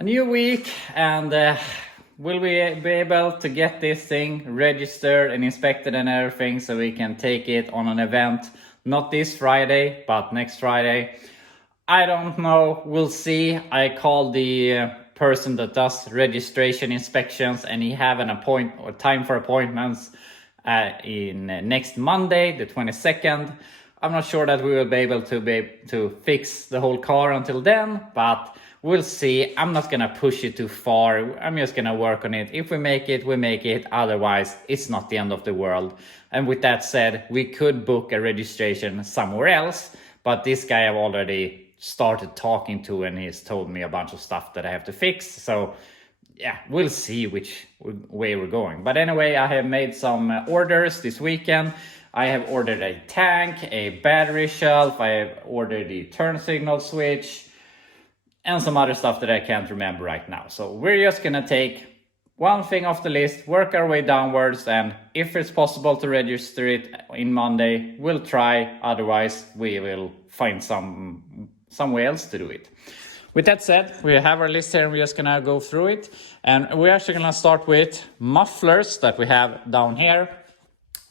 A new week, and will we be able to get this thing registered and inspected and everything so we can take it on an event? Not this Friday, but next Friday. I don't know, we'll see. I called the person that does registration inspections, and he have an time for appointments in next Monday, the 22nd. I'm not sure that we will be able to fix the whole car until then, but we'll see. I'm not gonna push it too far. I'm just gonna work on it. If we make it, we make it. Otherwise, it's not the end of the world. And with that said, we could book a registration somewhere else, but this guy I've already started talking to, and he's told me a bunch of stuff that I have to fix. So yeah, we'll see which way we're going. But anyway, I have made some orders this weekend. I have ordered a tank, a battery shelf, I have ordered the turn signal switch, and some other stuff that I can't remember right now. So we're just gonna take one thing off the list, work our way downwards, and if it's possible to register it in Monday, we'll try. Otherwise, we will find some way else to do it. With that said, we have our list here and we're just gonna go through it. And we're actually gonna start with mufflers that we have down here.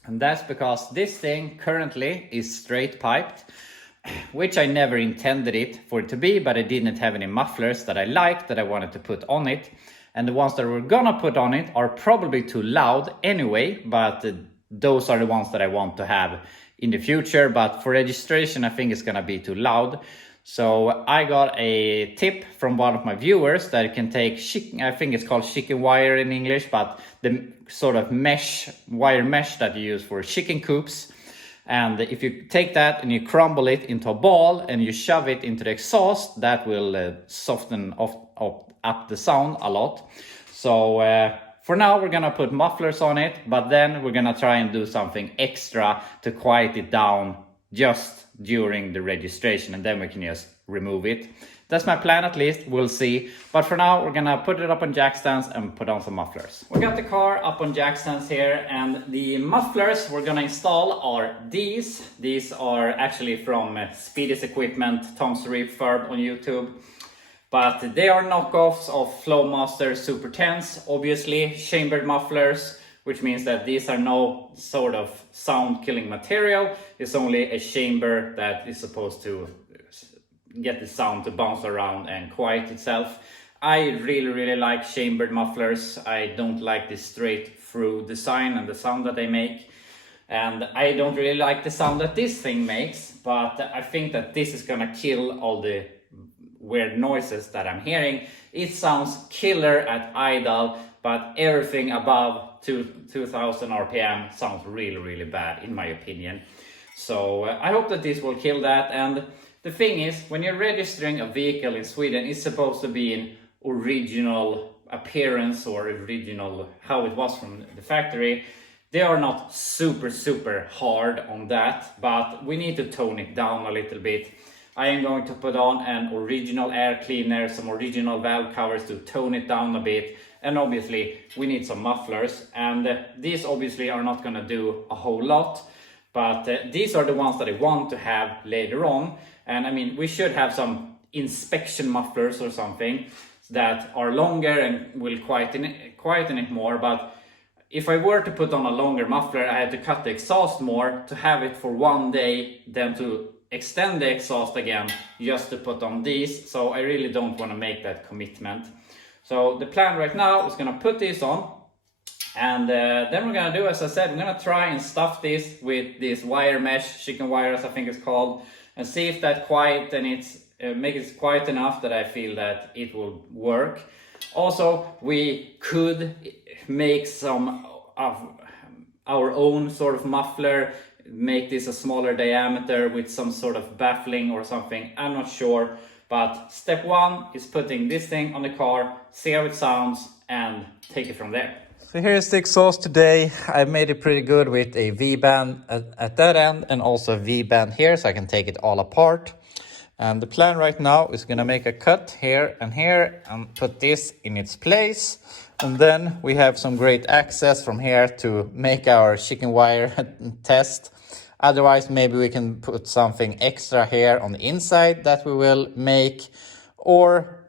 And that's because this thing currently is straight piped, which I never intended it for it to be, but I didn't have any mufflers that I liked that I wanted to put on it. And the ones that we're gonna put on it are probably too loud anyway, but those are the ones that I want to have in the future. But for registration, I think it's gonna be too loud. So I got a tip from one of my viewers that it can take, I think it's called chicken wire in English, but the sort of wire mesh that you use for chicken coops. And if you take that and you crumble it into a ball and you shove it into the exhaust, that will soften up the sound a lot. So for now, we're gonna put mufflers on it, but then we're gonna try and do something extra to quiet it down just during the registration, and then we can just remove it. That's my plan, at least. We'll see. But for now, we're gonna put it up on jack stands and put on some mufflers. We got the car up on jack stands here, and the mufflers we're gonna install are these. These are actually from Speedy's Equipment, Tom's Refurb on YouTube. But they are knockoffs of Flowmaster Super 10s, obviously chambered mufflers, which means that these are no sort of sound killing material. It's only a chamber that is supposed to get the sound to bounce around and quiet itself. I really like chambered mufflers. I don't like the straight through design and the sound that they make. And I don't really like the sound that this thing makes, but I think that this is gonna kill all the weird noises that I'm hearing. It sounds killer at idle, but everything above 2000 RPM sounds really bad in my opinion. So I hope that this will kill that. And the thing is, when you're registering a vehicle in Sweden, it's supposed to be in original appearance or original how it was from the factory. They are not super hard on that, but we need to tone it down a little bit. I am going to put on an original air cleaner, some original valve covers to tone it down a bit. And obviously we need some mufflers, and these obviously are not gonna do a whole lot, but these are the ones that I want to have later on. And I mean, we should have some inspection mufflers or something that are longer and will quieten it more. But if I were to put on a longer muffler, I had to cut the exhaust more to have it for one day, then to extend the exhaust again just to put on these. So I really don't want to make that commitment. So the plan right now is gonna put this on, and then we're gonna do, as I said, we're gonna try and stuff this with this wire mesh, chicken wires I think it's called, and see if that make it quiet enough that I feel that it will work. Also, we could make some of our own sort of muffler, make this a smaller diameter with some sort of baffling or something, I'm not sure. But step one is putting this thing on the car, see how it sounds, and take it from there. So here's the exhaust today. I made it pretty good with a V-band at that end and also a V-band here, so I can take it all apart. And the plan right now is gonna make a cut here and put this in its place. And then we have some great access from here to make our chicken wire test. Otherwise, maybe we can put something extra here on the inside that we will make, or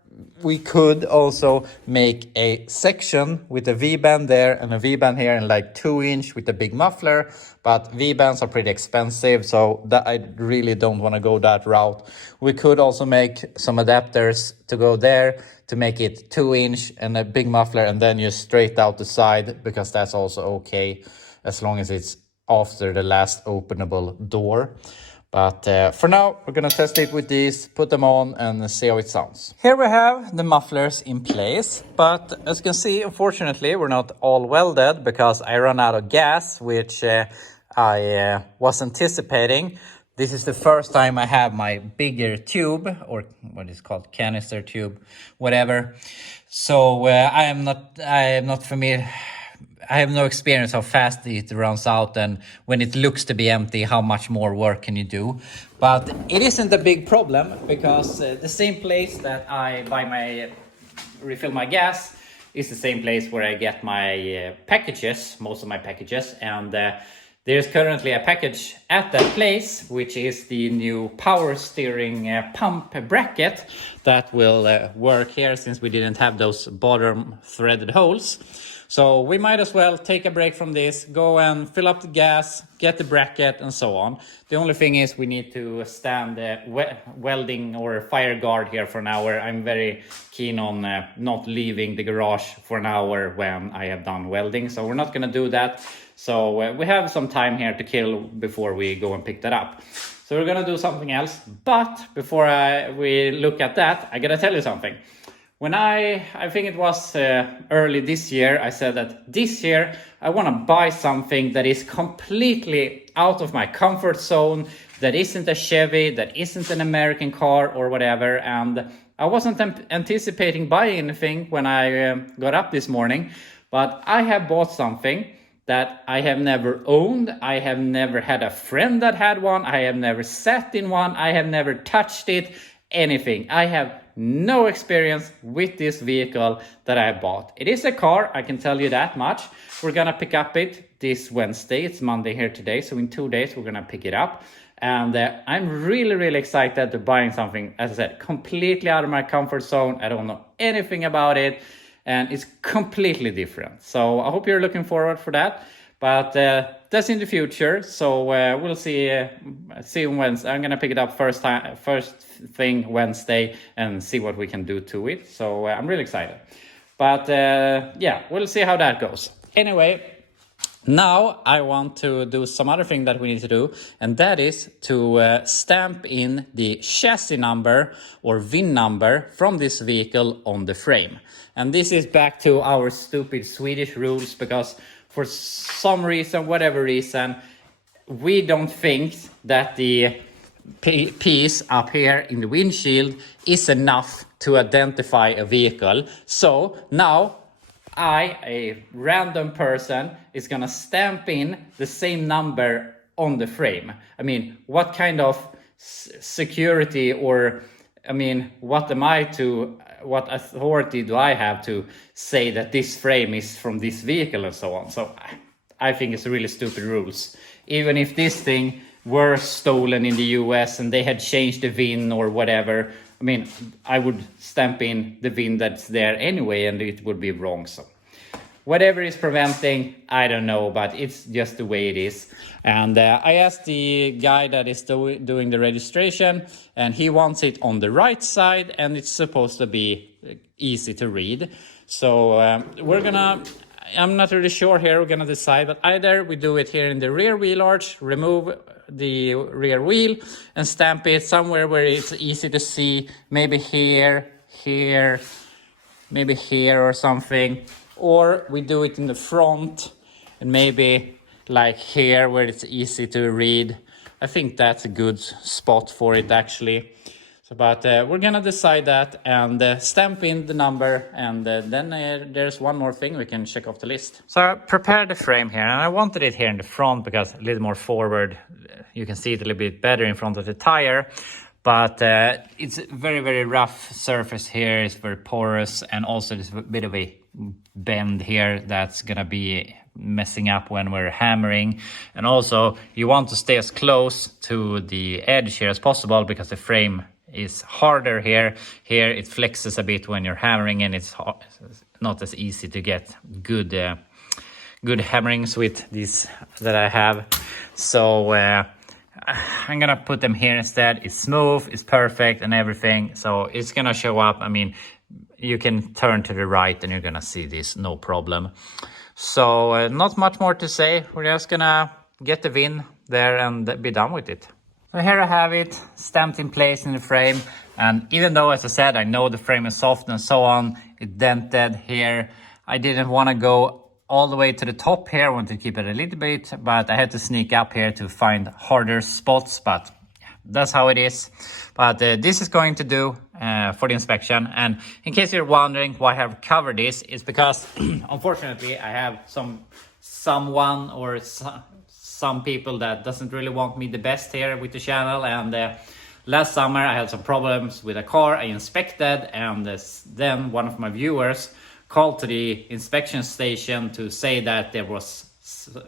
we could also make a section with a V-band there and a V-band here and like 2-inch with a big muffler, but V-bands are pretty expensive, so that I really don't want to go that route. We could also make some adapters to go there to make it 2-inch and a big muffler and then just straight out the side, because that's also okay as long as it's after the last openable door. But for now, we're gonna test it with these, put them on and see how it sounds. Here we have the mufflers in place, but as you can see, unfortunately, we're not all welded because I ran out of gas, which I was anticipating. This is the first time I have my bigger tube, or what is called canister tube, whatever. So I am not familiar. I have no experience how fast it runs out, and when it looks to be empty, how much more work can you do? But it isn't a big problem, because the same place that I refill my gas is the same place where I get my packages, most of my packages, and there's currently a package at that place, which is the new power steering pump bracket that will work here, since we didn't have those bottom threaded holes. So we might as well take a break from this, go and fill up the gas, get the bracket and so on. The only thing is we need to stand welding or fire guard here for an hour. I'm very keen on not leaving the garage for an hour when I have done welding. So we're not going to do that. So we have some time here to kill before we go and pick that up. So we're going to do something else. But before we look at that, I got to tell you something. When I think it was early this year, I said that this year I want to buy something that is completely out of my comfort zone, that isn't a Chevy, that isn't an American car or whatever. And I wasn't anticipating buying anything when I got up this morning, but I have bought something that I have never owned. I have never had a friend that had one. I have never sat in one. I have never touched it, anything. I have no experience with this vehicle that I bought. It is a car, I can tell you that much. We're gonna pick up it this Wednesday. It's Monday here today, so in 2 days we're gonna pick it up. And I'm really excited to buying something, as I said, completely out of my comfort zone. I don't know anything about it, and it's completely different. So I hope you're looking forward for that. But that's in the future, so we'll see on Wednesday. I'm gonna pick it up first thing Wednesday and see what we can do to it. So I'm really excited. But yeah, we'll see how that goes. Anyway, now I want to do some other thing that we need to do, and that is to stamp in the chassis number or VIN number from this vehicle on the frame. And this is back to our stupid Swedish rules, because for some reason, whatever reason, we don't think that the piece up here in the windshield is enough to identify a vehicle. So now a random person, is gonna stamp in the same number on the frame. I mean, what kind of security, or I mean, what authority do I have to say that this frame is from this vehicle and so on? So I think it's really stupid rules. Even if this thing were stolen in the US and they had changed the VIN or whatever, I mean, I would stamp in the VIN that's there anyway, and it would be wrong. So whatever is preventing, I don't know, but it's just the way it is. And I asked the guy that is doing the registration, and he wants it on the right side, and it's supposed to be easy to read. So I'm not really sure here, we're gonna decide, but either we do it here in the rear wheel arch, remove the rear wheel and stamp it somewhere where it's easy to see, maybe here, maybe here or something. Or we do it in the front and maybe like here where it's easy to read. I think that's a good spot for it actually. So, but we're gonna decide that and stamp in the number, and then there's one more thing we can check off the list. So I prepared the frame here, and I wanted it here in the front because a little more forward. You can see it a little bit better in front of the tire. But it's a very rough surface here. It's very porous, and also there's a bit of a bend here that's gonna be messing up when we're hammering. And also you want to stay as close to the edge here as possible, because the frame is harder here. Here it flexes a bit when you're hammering, and it's not as easy to get good good hammerings with these that I have. So I'm gonna put them here instead. It's smooth, it's perfect and everything. So it's gonna show up. I mean, you can turn to the right and you're gonna see this, no problem. So not much more to say. We're just gonna get the VIN there and be done with it. So here I have it stamped in place in the frame. And even though, as I said, I know the frame is soft and so on, it dented here. I didn't want to go all the way to the top here. I wanted to keep it a little bit, but I had to sneak up here to find harder spots, but that's how it is. But this is going to do for the inspection. And in case you're wondering why I have covered this, it's because unfortunately I have someone or some people that doesn't really want me the best here with the channel. And last summer I had some problems with a car I inspected, and then one of my viewers called to the inspection station to say that there was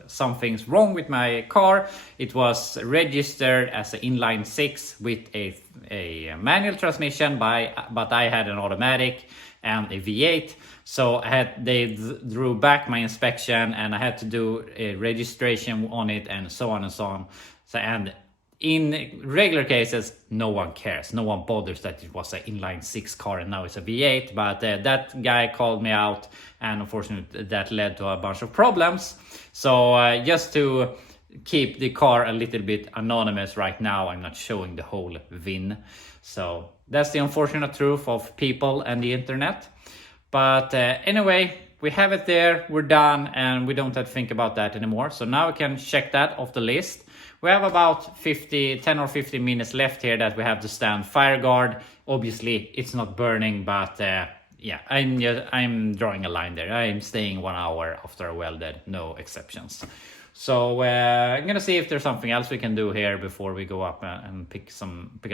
some things wrong with my car. It was registered as an inline 6 with a manual transmission, but I had an automatic and a V8. So they drew back my inspection, and I had to do a registration on it and so on and so on. So, and in regular cases, no one cares. No one bothers that it was an inline 6 car and now it's a V8. But that guy called me out, and unfortunately that led to a bunch of problems. So just to keep the car a little bit anonymous right now, I'm not showing the whole VIN. So that's the unfortunate truth of people and the internet. But anyway, we have it there, we're done, and we don't have to think about that anymore. So now we can check that off the list. We have about 10 or 15 minutes left here that we have to stand fire guard. Obviously, it's not burning, but yeah, I'm drawing a line there. I'm staying 1 hour after I welded, no exceptions. So I'm gonna see if there's something else we can do here before we go up and pick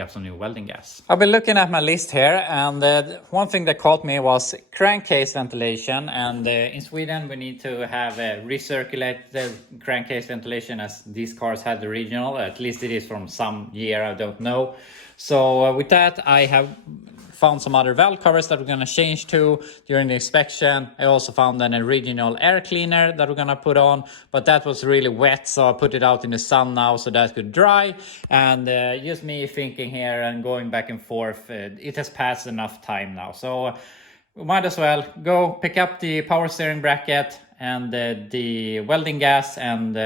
up some new welding gas. I've been looking at my list here, and one thing that caught me was crankcase ventilation. And in Sweden we need to have recirculated crankcase ventilation, as these cars had the original. At least it is from some year, I don't know. So with that, I have found some other valve covers that we're going to change to during the inspection. I also found an original air cleaner that we're going to put on, but that was really wet, so I put it out in the sun now so that could dry. And just me thinking here and going back and forth, it has passed enough time now. So we might as well go pick up the power steering bracket and the welding gas and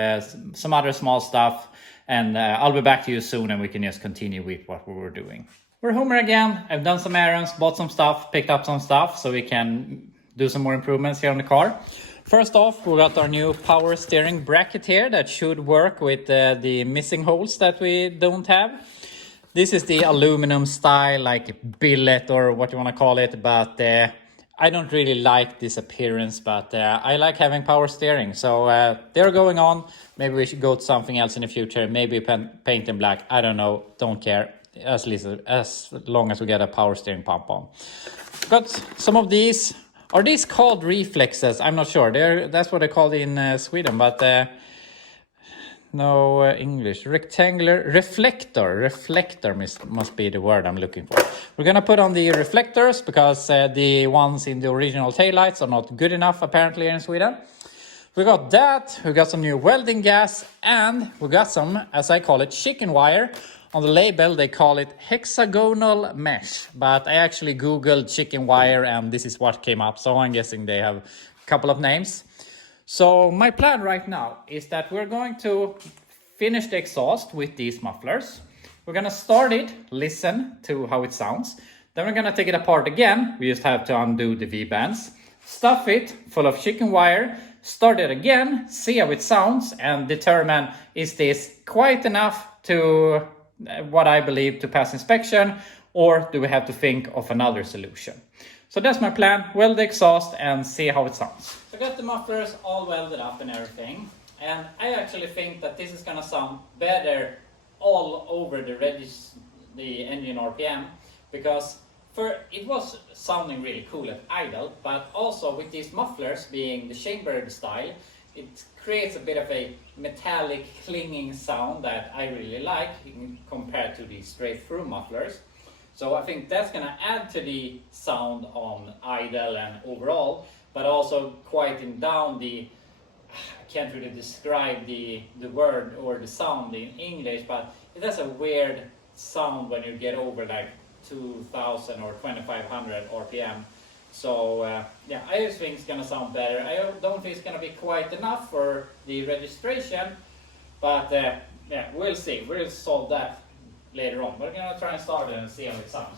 some other small stuff. And I'll be back to you soon, and we can just continue with what we were doing. We're home again. I've done some errands, bought some stuff, picked up some stuff so we can do some more improvements here on the car. First off, we got our new power steering bracket here that should work with the missing holes that we don't have. This is the aluminum style, like billet or what you want to call it, but I don't really like this appearance, but I like having power steering. So they're going on. Maybe we should go to something else in the future. Maybe paint in black. I don't know. Don't care. As long as we get a power steering pump on. Got some of these. Are these called reflexes? I'm not sure. That's what they're called in Sweden, but no English. Rectangular reflector. Reflector must be the word I'm looking for. We're gonna put on the reflectors because the ones in the original taillights are not good enough apparently here in Sweden. We got that. We got some new welding gas, and we got some, as I call it, chicken wire. On the label, they call it hexagonal mesh, but I actually Googled chicken wire and this is what came up. So I'm guessing they have a couple of names. So my plan right now is that we're going to finish the exhaust with these mufflers. We're gonna start it, listen to how it sounds. Then we're gonna take it apart again. We just have to undo the V-bands, stuff it full of chicken wire, start it again, see how it sounds, and determine is this quite enough to what I believe to pass inspection, or do we have to think of another solution? So that's my plan. Weld the exhaust and see how it sounds. I got the mufflers all welded up and everything, and I actually think that this is gonna sound better all over the engine RPM, because it was sounding really cool at idle, but also with these mufflers being the chambered style, it creates a bit of a metallic clinging sound that I really like compared to the straight through mufflers. So I think that's gonna add to the sound on idle and overall, but also quieting down the, I can't really describe the word or the sound in English, but it has a weird sound when you get over like 2000 or 2500 RPM. So yeah, I just think it's gonna sound better. I don't think it's gonna be quite enough for the registration, but yeah, we'll see. We'll solve that later on. We're gonna try and start it and see how it sounds.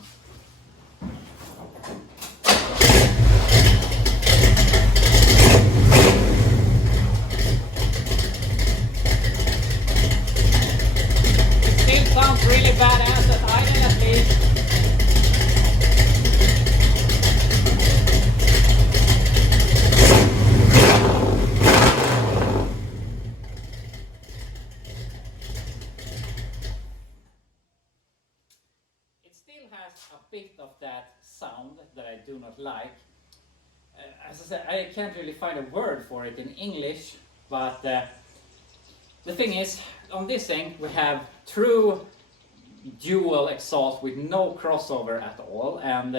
It still sounds really badass at idle at least. Has a bit of that sound that I do not like. As I said, I can't really find a word for it in English, but the thing is, on this thing we have true dual exhaust with no crossover at all, and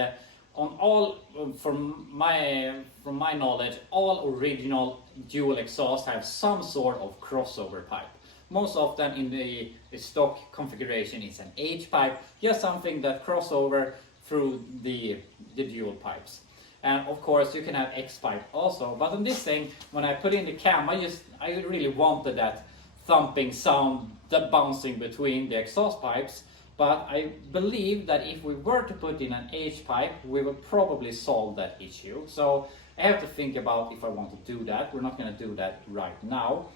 on all, from my knowledge, all original dual exhaust have some sort of crossover pipe. Most often in the stock configuration it's an H pipe, just something that cross over through the dual pipes. And of course you can have X pipe also, but on this thing, when I put in the cam, I really wanted that thumping sound, that bouncing between the exhaust pipes. But I believe that if we were to put in an H pipe, we would probably solve that issue. So I have to think about if I want to do that. We're not going to do that right now.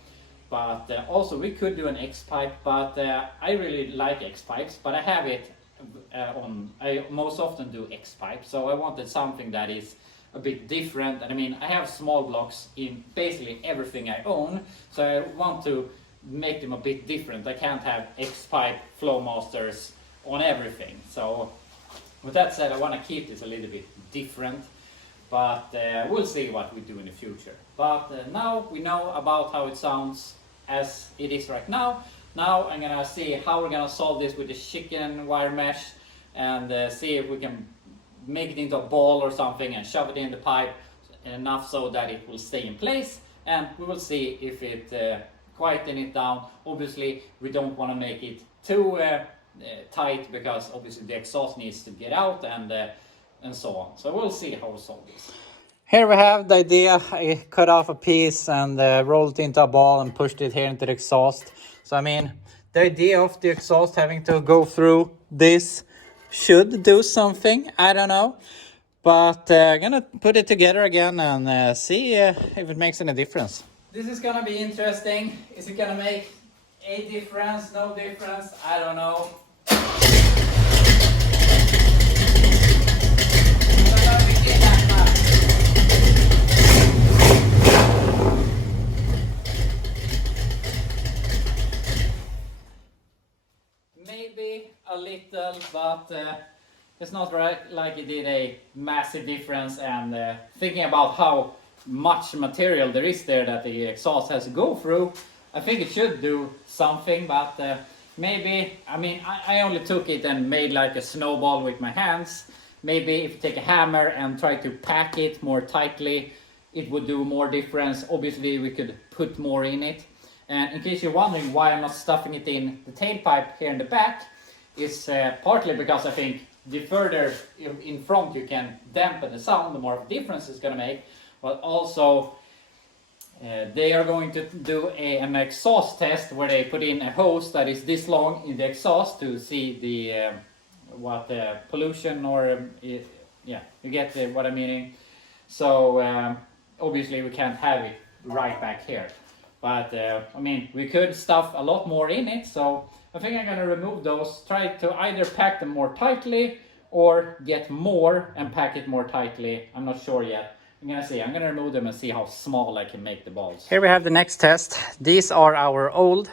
But also we could do an X pipe, but I really like X pipes, but I have it I most often do X pipe, so I wanted something that is a bit different. And I mean, I have small blocks in basically everything I own, so I want to make them a bit different. I can't have X pipe Flowmasters on everything. So with that said, I want to keep this a little bit different. But we'll see what we do in the future. But now we know about how it sounds as it is right now. Now I'm gonna see how we're gonna solve this with the chicken wire mesh, and see if we can make it into a ball or something and shove it in the pipe enough so that it will stay in place. And we will see if it quieten it down. Obviously we don't want to make it too tight, because obviously the exhaust needs to get out, and so on. So we'll see how we solve this. Here we have the idea. I cut off a piece and rolled it into a ball and pushed it here into the exhaust. So I mean, the idea of the exhaust having to go through this should do something. I don't know. But I'm gonna put it together again and see if it makes any difference. This is gonna be interesting. Is it gonna make a difference? No difference? I don't know. Maybe a little, but it's not right like it did a massive difference. And thinking about how much material there is there that the exhaust has to go through, I think it should do something. But maybe, I mean, I only took it and made like a snowball with my hands. Maybe if you take a hammer and try to pack it more tightly, it would do more difference. Obviously we could put more in it. And in case you're wondering why I'm not stuffing it in the tailpipe here in the back, it's partly because I think the further in front you can dampen the sound, the more of a difference it's going to make. But also they are going to do an exhaust test where they put in a hose that is this long in the exhaust to see the pollution, or yeah, you get what I'm meaning. So obviously we can't have it right back here. But I mean, we could stuff a lot more in it, so I think I'm gonna remove those, try to either pack them more tightly or get more and pack it more tightly. I'm not sure yet. I'm gonna see. I'm gonna remove them and see how small I can make the balls. Here we have the next test. These are our old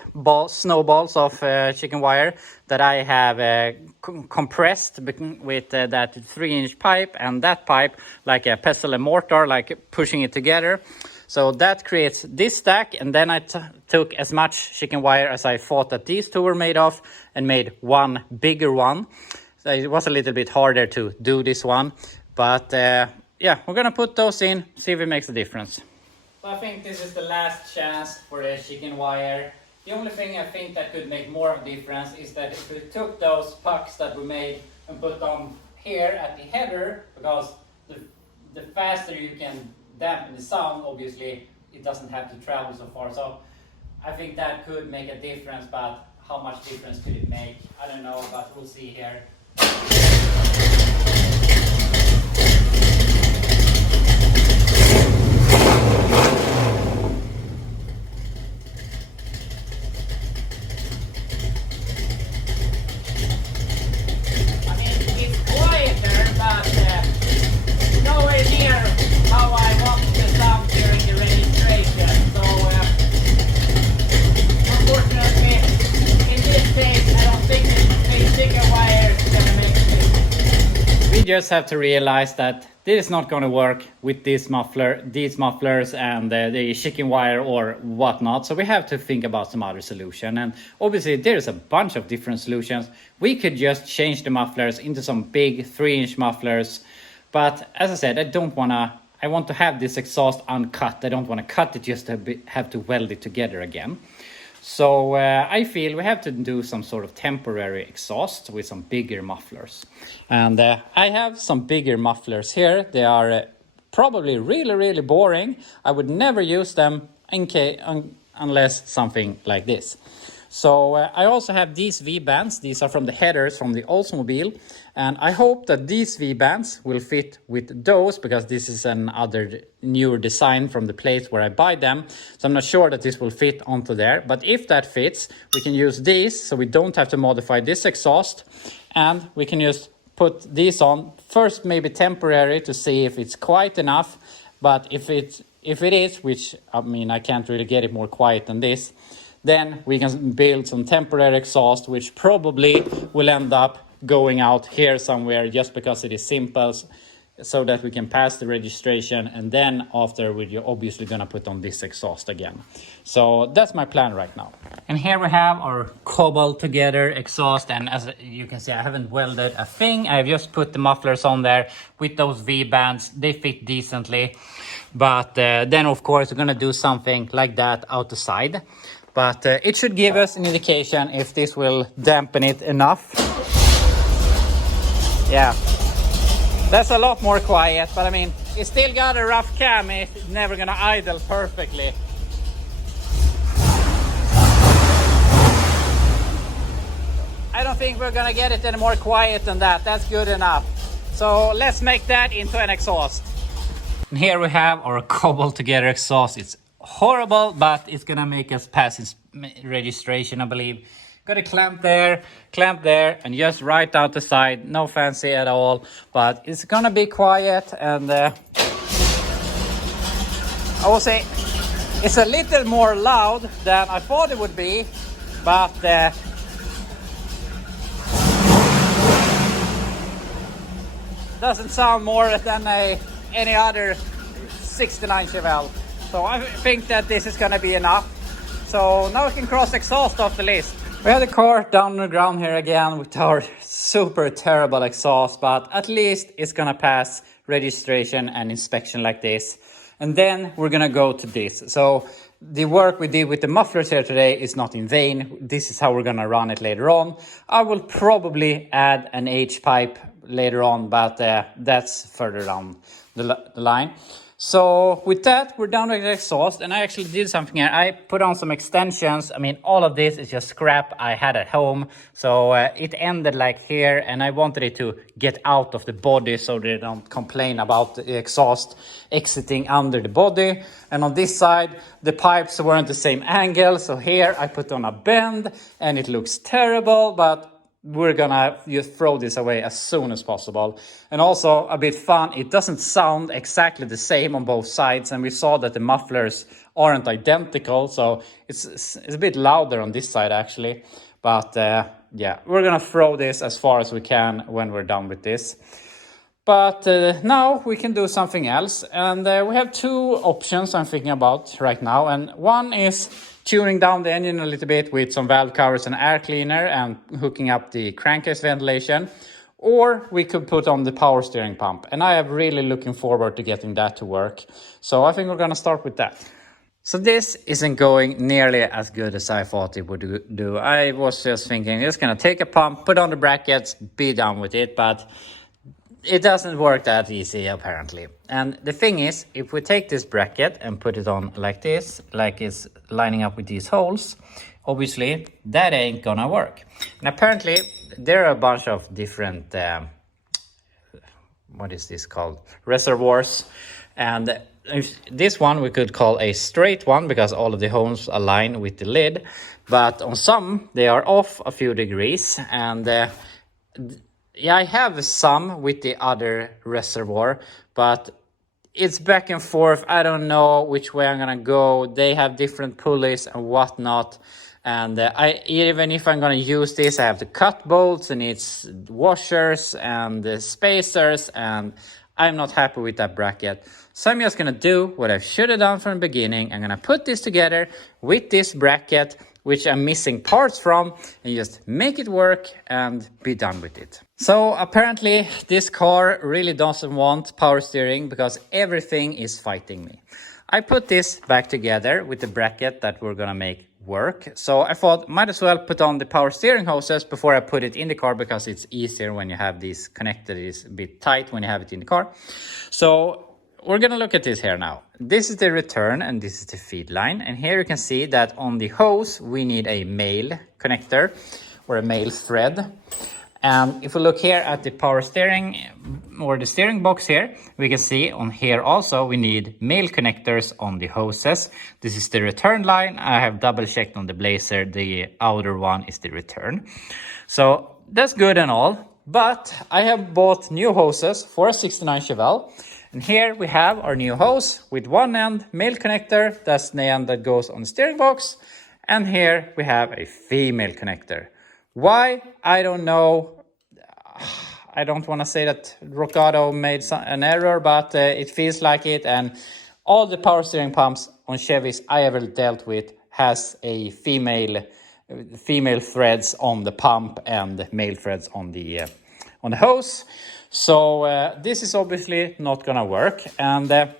snowballs of chicken wire that I have compressed with that 3-inch pipe and that pipe, like a pestle and mortar, like pushing it together. So that creates this stack, and then I took as much chicken wire as I thought that these two were made of and made one bigger one. So it was a little bit harder to do this one. But yeah, we're gonna put those in, see if it makes a difference. So I think this is the last chance for the chicken wire. The only thing I think that could make more of a difference is that if we took those pucks that we made and put them here at the header, because the faster you can dampen the sound, obviously it doesn't have to travel so far. So I think that could make a difference, but how much difference could it make? I don't know, but we'll see here. Just have to realize that this is not going to work with these mufflers and the chicken wire or whatnot. So we have to think about some other solution. And obviously there's a bunch of different solutions. We could just change the mufflers into some big 3-inch mufflers. But as I said, I want to have this exhaust uncut. I don't want to cut it just to have to weld it together again. So I feel we have to do some sort of temporary exhaust with some bigger mufflers. And I have some bigger mufflers here. They are probably really boring. I would never use them unless something like this. So I also have these V-bands. These are from the headers from the Oldsmobile. And I hope that these V-bands will fit with those, because this is another newer design from the place where I buy them. So I'm not sure that this will fit onto there. But if that fits, we can use these, so we don't have to modify this exhaust. And we can just put these on, first maybe temporary to see if it's quiet enough. But if it is, which I mean, I can't really get it more quiet than this, then we can build some temporary exhaust, which probably will end up going out here somewhere just because it is simple, so that we can pass the registration, and then after we're obviously going to put on this exhaust again. So that's my plan right now. And here we have our cobbled together exhaust, and as you can see, I haven't welded a thing. I've just put the mufflers on there with those V-bands. They fit decently, but then of course we're going to do something like that out the side. But it should give us an indication if this will dampen it enough. Yeah, that's a lot more quiet, but I mean, it's still got a rough cam. It's never gonna idle perfectly. I don't think we're gonna get it any more quiet than that. That's good enough. So let's make that into an exhaust. And here we have our cobbled together exhaust. It's horrible, but it's gonna make us pass its registration, I believe. Got a clamp there, and just right out the side. No fancy at all, but it's gonna be quiet. And I will say it's a little more loud than I thought it would be, but doesn't sound more than any other 69 Chevelle. So I think that this is gonna be enough. So now we can cross exhaust off the list. We have the car down on the ground here again with our super terrible exhaust, but at least it's gonna pass registration and inspection like this. And then we're gonna go to this. So the work we did with the mufflers here today is not in vain. This is how we're gonna run it later on. I will probably add an H-pipe later on, but that's further down the line. So with that, we're done with the exhaust, and I actually did something here. I put on some extensions. I mean, all of this is just scrap I had at home. So it ended like here, and I wanted it to get out of the body so they don't complain about the exhaust exiting under the body. And on this side, the pipes weren't the same angle. So here I put on a bend, and it looks terrible, but we're gonna just throw this away as soon as possible. And also a bit fun, it doesn't sound exactly the same on both sides, and we saw that the mufflers aren't identical, so it's a bit louder on this side actually. But yeah, we're gonna throw this as far as we can when we're done with this. But now we can do something else, and we have two options I'm thinking about right now. And one is tuning down the engine a little bit with some valve covers and air cleaner and hooking up the crankcase ventilation. or we could put on the power steering pump. And I am really looking forward to getting that to work. So I think we're gonna start with that. So this isn't going nearly as good as I thought it would do. I was just thinking it's gonna take a pump, put on the brackets, be done with it, but it doesn't work that easy apparently. And the thing is, if we take this bracket and put it on like this, like it's lining up with these holes, obviously that ain't gonna work. And apparently there are a bunch of different, what is this called? Reservoirs. And this one we could call a straight one because all of the holes align with the lid. But on some, they are off a few degrees. And yeah, I have some with the other reservoir, but it's back and forth. I don't know which way I'm gonna go. They have different pulleys and whatnot. And even if I'm gonna use this, I have to cut bolts and it's washers and spacers, and I'm not happy with that bracket. So I'm just gonna do what I should have done from the beginning. I'm gonna put this together with this bracket, which I'm missing parts from, and just make it work and be done with it. So apparently this car really doesn't want power steering because everything is fighting me. I put this back together with the bracket that we're gonna make work. So I thought might as well put on the power steering hoses before I put it in the car because it's easier when you have these connected. It's a bit tight when you have it in the car. So we're gonna look at this here now. This is the return and this is the feed line. And here you can see that on the hose, we need a male connector or a male thread. And if we look here at the power steering or the steering box here, we can see on here also we need male connectors on the hoses. This is the return line. I have double checked on the Blazer. The outer one is the return. So that's good and all. But I have bought new hoses for a 69 Chevelle. And here we have our new hose with one end male connector. That's the end that goes on the steering box. And here we have a female connector. Why? I don't know. I don't want to say that Rocado made an error, but it feels like it. And all the power steering pumps on Chevys I ever dealt with has a female threads on the pump and male threads on the hose. So this is obviously not gonna work. And I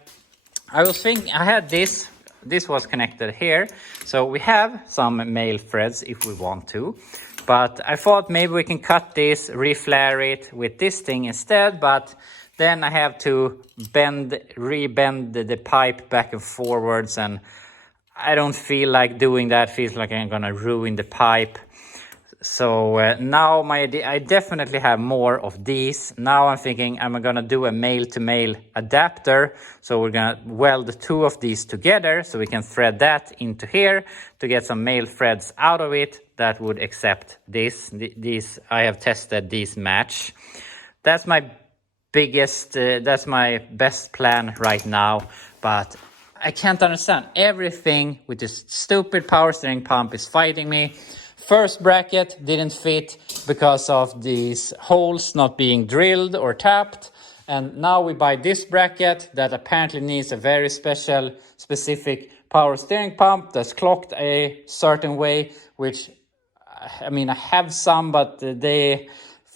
was thinking, I had this was connected here. So we have some male threads if we want to. But I thought maybe we can cut this, reflare it with this thing instead. But then I have to re-bend the pipe back and forwards. And I don't feel like doing that. Feels like I'm gonna ruin the pipe. So now I definitely have more of these. Now I'm thinking I'm gonna do a male-to-male adapter. So we're gonna weld two of these together so we can thread that into here to get some male threads out of it that would accept this. These I have tested, these match. That's my that's my best plan right now. But I can't understand. Everything with this stupid power steering pump is fighting me. First bracket didn't fit because of these holes not being drilled or tapped. And now we buy this bracket that apparently needs a very specific power steering pump that's clocked a certain way, which, I mean, I have some, but they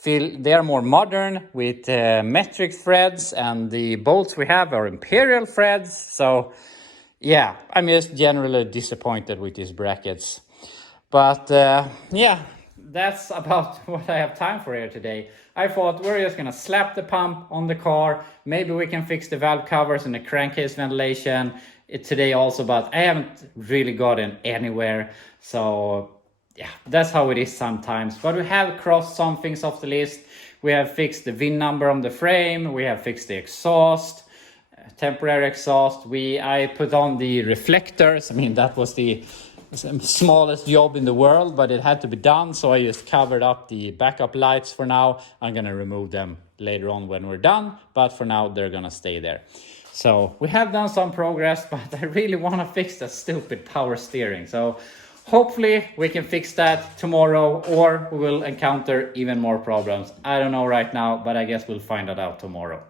are more modern with metric threads, and the bolts we have are imperial threads. So yeah, I'm just generally disappointed with these brackets. But yeah, that's about what I have time for here today. I thought we're just gonna slap the pump on the car. Maybe we can fix the valve covers and the crankcase ventilation today also, but I haven't really gotten anywhere. So yeah, that's how it is sometimes. But we have crossed some things off the list. We have fixed the VIN number on the frame. We have fixed the exhaust, temporary exhaust. I put on the reflectors. I mean, that was the smallest job in the world, but it had to be done, so I just covered up the backup lights for now. I'm gonna remove them later on when we're done, but for now they're gonna stay there. So we have done some progress, but I really want to fix that stupid power steering. So hopefully we can fix that tomorrow, or we will encounter even more problems. I don't know right now, but I guess we'll find that out tomorrow.